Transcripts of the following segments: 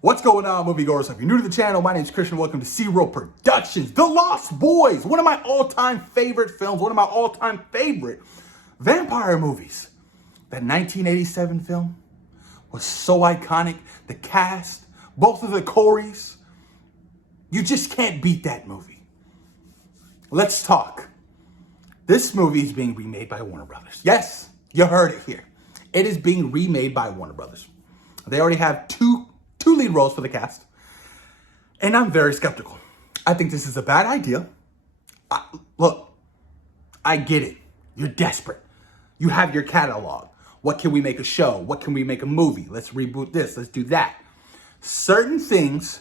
What's going on, moviegoers? If you're new to the channel, my name is Christian. Welcome to C-Roll Productions. The Lost Boys, one of my all-time favorite films, one of my all-time favorite vampire movies. That 1987 film was so iconic. The cast, both of the Coreys, you just can't beat that movie. Let's talk. This movie is being remade by Warner Brothers. Yes, you heard it here. It is being remade by Warner Brothers. They already have two lead roles for the cast. And I'm very skeptical. I think this is a bad idea. Look, I get it. You're desperate. You have your catalog. What can we make a show? What can we make a movie? Let's reboot this. Let's do that. Certain things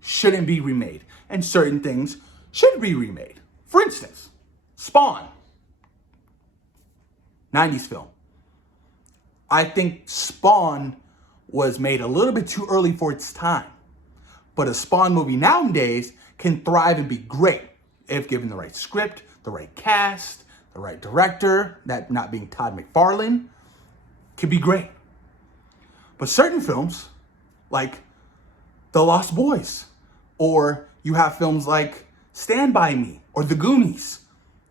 shouldn't be remade. And certain things should be remade. For instance, Spawn. 90s film. I think Spawn was made a little bit too early for its time. But a Spawn movie nowadays can thrive and be great if given the right script, the right cast, the right director, that not being Todd McFarlane, could be great. But certain films, like The Lost Boys, or you have films like Stand By Me or The Goonies,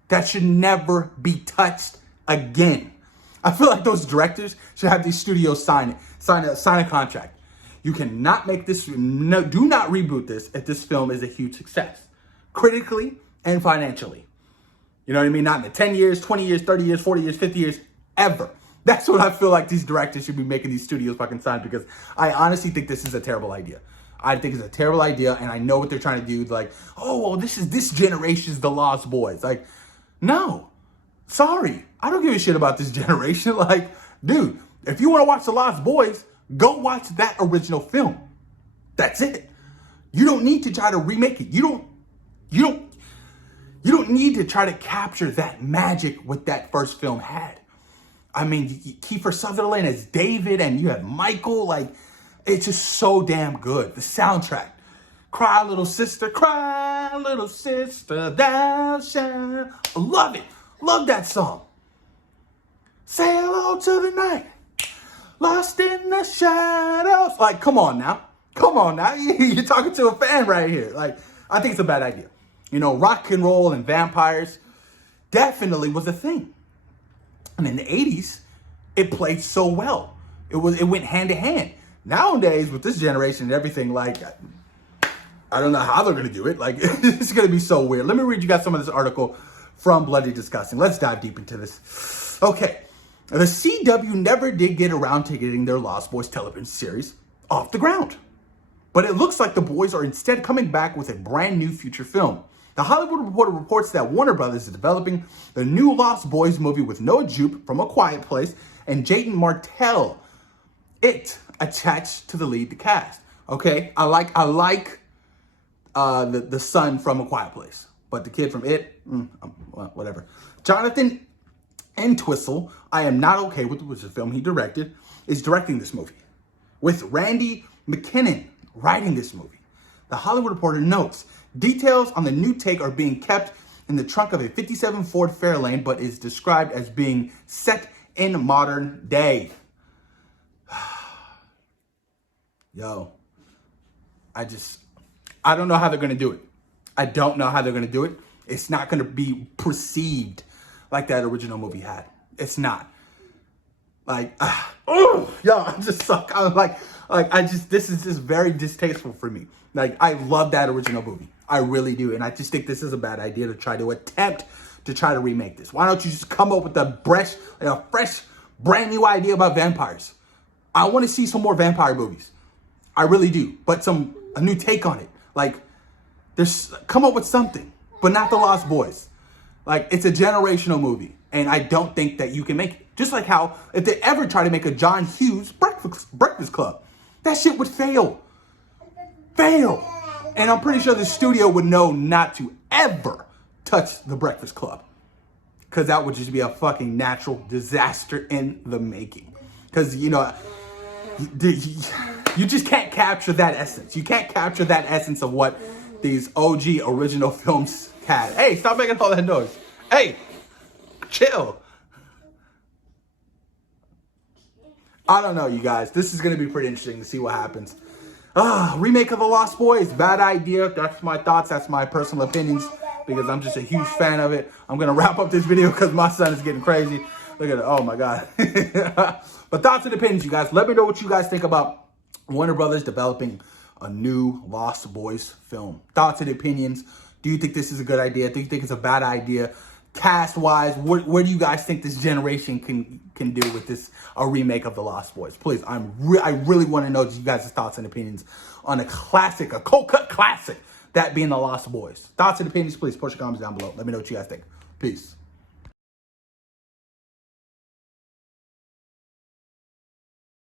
that should never be touched again. I feel like those directors should have these studios sign a contract. You cannot make this, do not reboot this if this film is a huge success, critically and financially. You know what I mean? Not in the 10 years, 20 years, 30 years, 40 years, 50 years, ever. That's what I feel like these directors should be making these studios fucking sign, because I honestly think this is a terrible idea. I think it's a terrible idea, and I know what they're trying to do. Like, oh, well, this is this generation's The Lost Boys. Like, no. Sorry, I don't give a shit about this generation. Like, dude, if you want to watch The Lost Boys, go watch that original film. That's it. You don't need to try to remake it. You don't need to try to capture that magic what that first film had. I mean, Kiefer Sutherland as David, and you had Michael. Like, it's just so damn good. The soundtrack. Cry, little sister, thou shalt. I love it. Love that song. Say hello to the night. Lost in the shadows. Like, come on now. Come on now. You're talking to a fan right here. Like, I think it's a bad idea. You know, rock and roll and vampires definitely was a thing. And in the 80s, it played so well. It went hand to hand. Nowadays, with this generation and everything, like, I don't know how they're going to do it. Like, it's going to be so weird. Let me read you guys some of this article from Bloody Disgusting. Let's dive deep into this. Okay. The CW never did get around to getting their Lost Boys television series off the ground. But it looks like the boys are instead coming back with a brand new feature film. The Hollywood Reporter reports that Warner Brothers is developing the new Lost Boys movie with Noah Jupe from A Quiet Place and Jayden Martell, it attached to the lead cast. Okay, I like the son from A Quiet Place, but the kid from It, well, whatever. Jonathan Entwistle, I am not okay with, which is a film he directed, is directing this movie, with Randy McKinnon writing this movie. The Hollywood Reporter notes, details on the new take are being kept in the trunk of a 57 Ford Fairlane, but is described as being set in modern day. Yo, I don't know how they're going to do it. I don't know how they're going to do it. It's not going to be perceived like that original movie had. It's not. Like, yo, I'm just like, this is just very distasteful for me. Like, I love that original movie. I really do. And I just think this is a bad idea to try to attempt to try to remake this. Why don't you just come up with a fresh, brand new idea about vampires? I want to see some more vampire movies. I really do. But a new take on it. Like, come up with something, but not The Lost Boys. Like, it's a generational movie, and I don't think that you can make it. Just like how, if they ever try to make a John Hughes Breakfast Club, that shit would fail. Fail. And I'm pretty sure the studio would know not to ever touch the Breakfast Club, because that would just be a fucking natural disaster in the making. Because, you know, you just can't capture that essence. You can't capture that essence of what these OG original films had. Hey, stop making all that noise. Hey, chill. I don't know, you guys. This is going to be pretty interesting to see what happens. Remake of The Lost Boys, bad idea. That's my thoughts. That's my personal opinions because I'm just a huge fan of it. I'm going to wrap up this video because my son is getting crazy. Look at it. Oh, my God. But thoughts and opinions, you guys. Let me know what you guys think about Warner Brothers developing a new Lost Boys film. Thoughts and opinions. Do you think this is a good idea? Do you think it's a bad idea? Cast-wise, where do you guys think this generation can do with this a remake of The Lost Boys? Please, I really want to know you guys' thoughts and opinions on a classic, a cold-cut classic, that being The Lost Boys. Thoughts and opinions, please, post your comments down below. Let me know what you guys think. Peace.